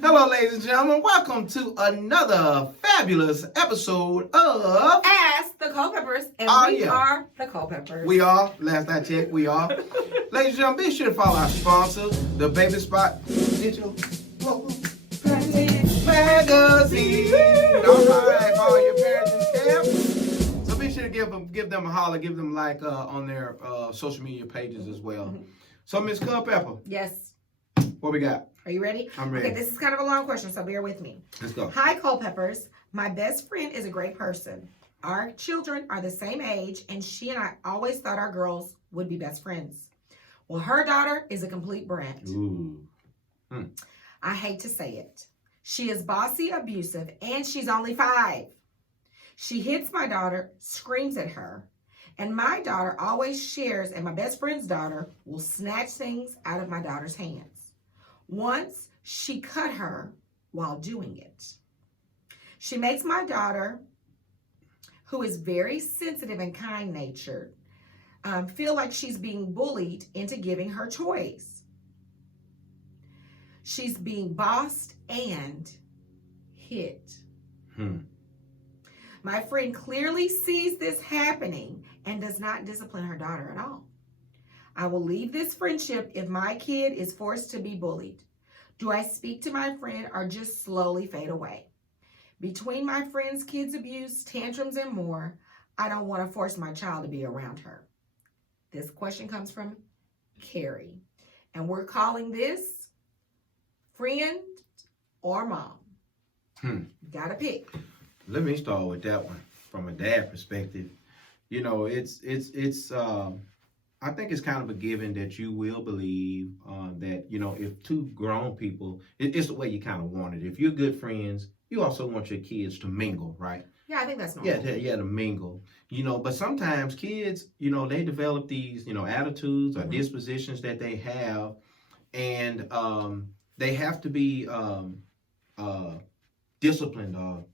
Hello, ladies and gentlemen. Welcome to another fabulous episode of Ask the Culpeppers, and we are the Culpeppers. We are. Last I checked, we are. Ladies and gentlemen, be sure to follow our sponsor, the Baby Spot Digital Global Magazine. All right, for all your parents and staff. So be sure to give them a holler, give them a like on their social media pages as well. Mm-hmm. So, Miss Culpepper. Yes. What we got? Are you ready? I'm ready. Okay, this is kind of a long question, so bear with me. Let's go. Hi, Culpeppers. My best friend is a great person. Our children are the same age, and she and I always thought our girls would be best friends. Well, her daughter is a complete brat. Ooh. I hate to say it. She is bossy, abusive, and she's only 5. She hits my daughter, screams at her, and my daughter always shares, and my best friend's daughter will snatch things out of my daughter's hands. Once, she cut her while doing it. She makes my daughter, who is very sensitive and kind-natured, feel like she's being bullied into giving her toys. She's being bossed and hit. My friend clearly sees this happening and does not discipline her daughter at all. I will leave this friendship if my kid is forced to be bullied. Do I speak to my friend or just slowly fade away? Between my friend's kids' abuse, tantrums, and more, I don't want to force my child to be around her. This question comes from Carrie, and we're calling this friend or mom. Gotta pick. Let me start with that one from a dad perspective. You know, I think it's kind of a given that you will believe that, you know, if two grown people, it's the way you kind of want it. If you're good friends, you also want your kids to mingle, right? Yeah, I think that's normal. Yeah, to mingle. You know, but sometimes kids, you know, they develop these, you know, attitudes or dispositions that they have, and they have to be disciplined or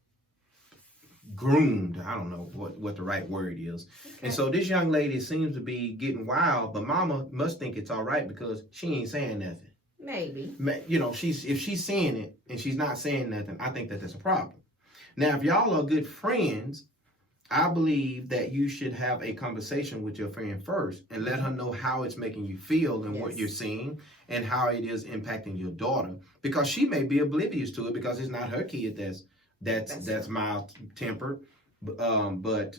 groomed. I don't know what the right word is. Okay. And so this young lady seems to be getting wild, but mama must think it's all right because she ain't saying nothing. Maybe. You know, if she's saying it and she's not saying nothing, I think that's a problem. Now, if y'all are good friends, I believe that you should have a conversation with your friend first and let her know how it's making you feel and what you're seeing and how it is impacting your daughter, because she may be oblivious to it because it's not her kid that's mild-tempered, but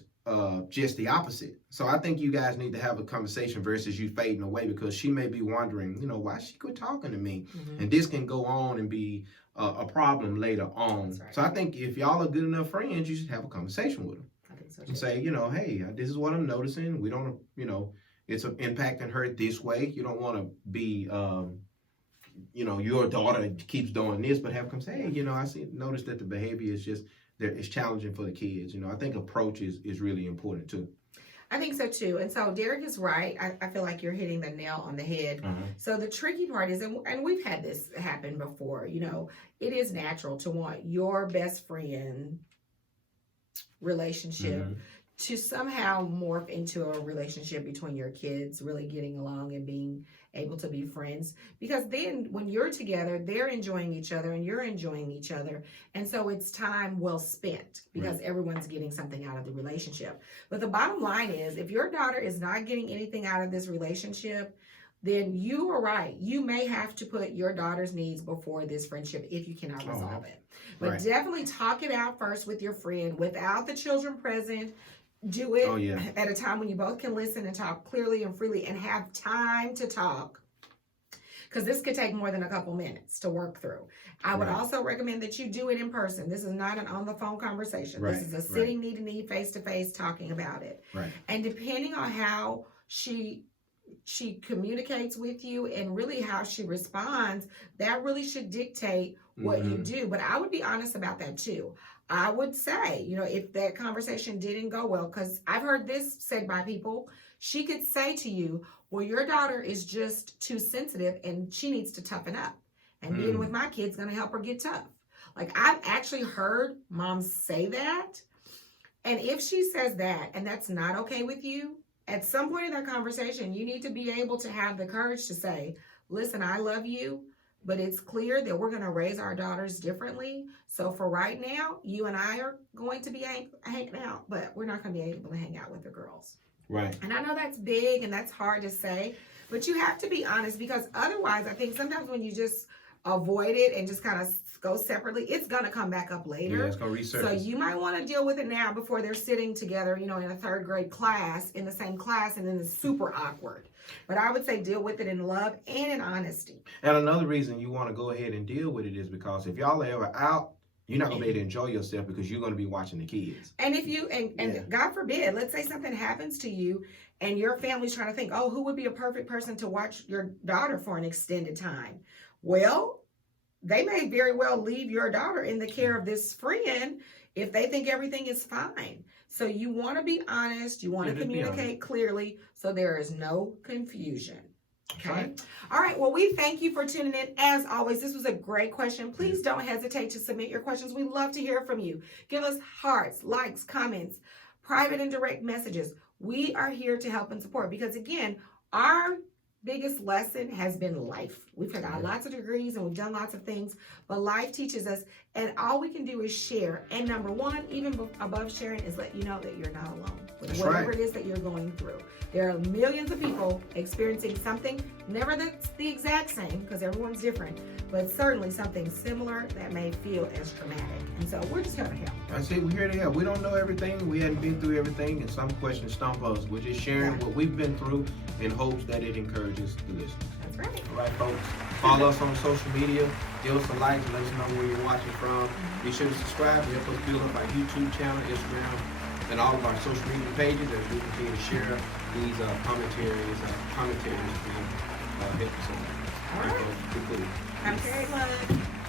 just the opposite. So I think you guys need to have a conversation versus you fading away, because she may be wondering, you know, why she quit talking to me? And this can go on and be a problem later on. Right. So I think if y'all are good enough friends, you should have a conversation with them. I think so too. And say, you know, hey, this is what I'm noticing. We don't, you know, it's impacting her this way. You don't want to be you know, your daughter keeps doing this, but have come say, hey, you know, notice that the behavior is just there. It's challenging for the kids. You know, I think approach is really important too. I think so too. And so Derek is right. I feel like you're hitting the nail on the head. So the tricky part is, and we've had this happen before, you know, it is natural to want your best friend relationship to somehow morph into a relationship between your kids, really getting along and being able to be friends. Because then when you're together, they're enjoying each other and you're enjoying each other. And so it's time well spent because everyone's getting something out of the relationship. But the bottom line is, if your daughter is not getting anything out of this relationship, then you are right. You may have to put your daughter's needs before this friendship if you cannot resolve it. But definitely talk it out first with your friend without the children present. Do it at a time when you both can listen and talk clearly and freely and have time to talk, because this could take more than a couple minutes to work through. I would also recommend that you do it in person. This is not an on-the-phone conversation. This is a sitting knee-to-knee, face-to-face talking about it. And depending on how she communicates with you and really how she responds, that really should dictate what you do. But I would be honest about that too. I would say, you know, if that conversation didn't go well, because I've heard this said by people, she could say to you, well, your daughter is just too sensitive and she needs to toughen up. And being with my kid's going to help her get tough. Like, I've actually heard moms say that. And if she says that and that's not okay with you, at some point in that conversation, you need to be able to have the courage to say, listen, I love you, but it's clear that we're going to raise our daughters differently. So for right now, you and I are going to be hanging out, but we're not going to be able to hang out with the girls. Right. And I know that's big and that's hard to say, but you have to be honest, because otherwise I think sometimes when you just avoid it and just kind of go separately, it's going to come back up later. Yeah, it's going to resurface. So you might want to deal with it now before they're sitting together, in a third grade class, in the same class, and then it's super awkward. But I would say deal with it in love and in honesty. And another reason you want to go ahead and deal with it is because if y'all are ever out, you're not going to be able to enjoy yourself because you're going to be watching the kids. And if you, and God forbid, let's say something happens to you and your family's trying to think, oh, who would be a perfect person to watch your daughter for an extended time? Well, they may very well leave your daughter in the care of this friend if they think everything is fine. So you want to be honest. You want to communicate clearly so there is no confusion. Okay. Right. All right. Well, we thank you for tuning in. As always, this was a great question. Please don't hesitate to submit your questions. We love to hear from you. Give us hearts, likes, comments, private and direct messages. We are here to help and support because, again, our biggest lesson has been life. We've had lots of degrees and we've done lots of things, but life teaches us, and all we can do is share. And number one, even above sharing, is let you know that you're not alone with whatever it is that you're going through. There are millions of people experiencing something, never that's the exact same because everyone's different, but certainly something similar that may feel as traumatic. And so we're just here to help. I say we're here to help. We don't know everything. We hadn't been through everything, and some questions stump us. We're just sharing what we've been through in hopes that it encourages the listeners. That's right. All right, folks. Follow us on social media. Give us a like and let us know where you're watching from. Be sure to subscribe to help us build up our YouTube channel, Instagram, and all of our social media pages as we continue to share these commentaries to help us. All right. Be cool. Have a great one.